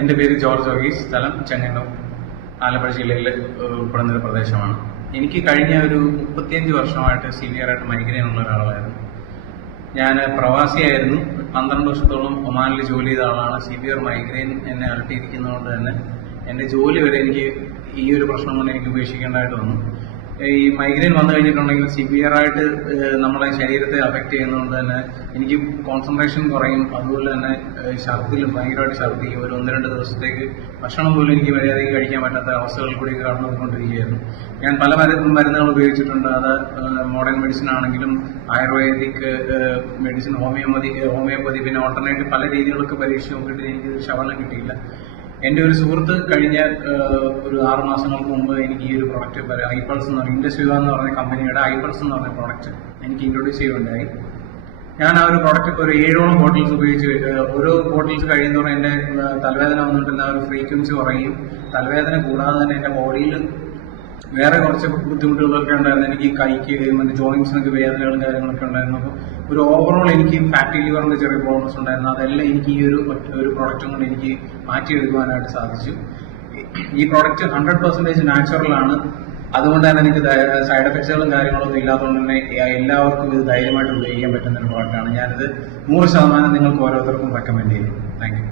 എൻ്റെ പേര് ജോർജ് വർഗീസ്, സ്ഥലം ചെങ്ങന്നൂർ, ആലപ്പുഴ ജില്ലയിൽ ഉൾപ്പെടുന്നൊരു പ്രദേശമാണ്. എനിക്ക് കഴിഞ്ഞ ഒരു 35 വർഷമായിട്ട് സിവിയറായിട്ട് മൈഗ്രെയിൻ ഉള്ള ഒരാളായിരുന്നു. ഞാൻ പ്രവാസിയായിരുന്നു. 12 വർഷത്തോളം ഒമാനിൽ ജോലി ചെയ്ത ആളാണ്. സിവിയർ മൈഗ്രെയിൻ എന്നെ അലട്ടിയിരിക്കുന്നതുകൊണ്ട് തന്നെ എൻ്റെ ജോലി വരെ എനിക്ക് ഈ ഒരു പ്രശ്നം കൊണ്ട് എനിക്ക് ഉപേക്ഷിക്കേണ്ടതായിട്ട് വന്നു. ഈ മൈഗ്രെയിൻ വന്നു കഴിഞ്ഞിട്ടുണ്ടെങ്കിൽ സിവിയറായിട്ട് നമ്മളെ ശരീരത്തെ അഫക്റ്റ് ചെയ്യുന്നതുകൊണ്ട് തന്നെ എനിക്ക് കോൺസെൻട്രേഷൻ കുറയും. അതുപോലെ തന്നെ ഛർദിലും ഭയങ്കരമായിട്ട് ഛർദിക്കും. ഒരു 1-2 ദിവസത്തേക്ക് ഭക്ഷണം പോലും എനിക്ക് മര്യാദയ്ക്ക് കഴിക്കാൻ പറ്റാത്ത അവസ്ഥകളിൽ കൂടി കടന്നു പോയിക്കൊണ്ടിരിക്കുകയായിരുന്നു. ഞാൻ പല മരുന്നുകൾ ഉപയോഗിച്ചിട്ടുണ്ട്. അത് മോഡേൺ മെഡിസിൻ ആണെങ്കിലും ആയുർവേദിക് മെഡിസിൻ, ഹോമിയോപ്പതി, പിന്നെ ഓൾട്ടർനേറ്റീവ് പല രീതികളൊക്കെ പരീക്ഷിച്ച് നോക്കിയിട്ട് എനിക്ക് ശമനം കിട്ടിയില്ല. എൻ്റെ ഒരു സുഹൃത്ത് കഴിഞ്ഞ ഒരു 6 മാസങ്ങൾക്ക് മുമ്പ് എനിക്ക് ഈ ഒരു പ്രോഡക്റ്റ് ഐപൾസ് എന്ന് പറഞ്ഞ ഇൻഡസ്വിവ എന്ന് പറഞ്ഞ കമ്പനിയുടെ ഐപൾസ് എന്ന് പറഞ്ഞ പ്രോഡക്റ്റ് എനിക്ക് ഇൻട്രൊഡ്യൂസ് ചെയ്യുകയുണ്ടായി. ഞാൻ ആ ഒരു പ്രോഡക്റ്റ് ഇപ്പോൾ ഒരു 7ഓളം ബോട്ടിൽസ് ഉപയോഗിച്ച് ഓരോ ബോട്ടിൽസ് കഴിയുന്നതോടെ എൻ്റെ തലവേദന വന്നിട്ടുള്ള ഒരു ഫ്രീക്വൻസി കുറയും. തലവേദന കൂടാതെ തന്നെ എൻ്റെ ബോഡിയിൽ വേറെ കുറച്ച് ബുദ്ധിമുട്ടുകളൊക്കെ ഉണ്ടായിരുന്നു. എനിക്ക് കൈക്ക് മറ്റേ ജോയിൻസിനൊക്കെ വേദനകളും കാര്യങ്ങളൊക്കെ ഉണ്ടായിരുന്നു. അപ്പോൾ ഒരു ഓവറോൾ എനിക്ക് ഫാറ്റി ലിവറിന്റെ ചെറിയ പ്രോബ്ലംസ് ഉണ്ടായിരുന്നു. അതെല്ലാം എനിക്ക് ഈ ഒരു പ്രോഡക്റ്റും കൊണ്ട് എനിക്ക് മാറ്റിയെടുക്കുവാനായിട്ട് സാധിച്ചു. ഈ പ്രോഡക്റ്റ് 100% നാച്ചുറൽ ആണ്. അതുകൊണ്ട് തന്നെ എനിക്ക് സൈഡ് എഫക്ട്സുകളും കാര്യങ്ങളൊന്നും ഇല്ലാത്തതുകൊണ്ട് തന്നെ എല്ലാവർക്കും ഇത് ധൈര്യമായിട്ട് ഉപയോഗിക്കാൻ പറ്റുന്ന ഒരു പ്രോഡക്റ്റാണ്. ഞാനിത് 100% നിങ്ങൾക്ക് ഓരോരുത്തർക്കും റെക്കമെൻഡ് ചെയ്യും. Thank you.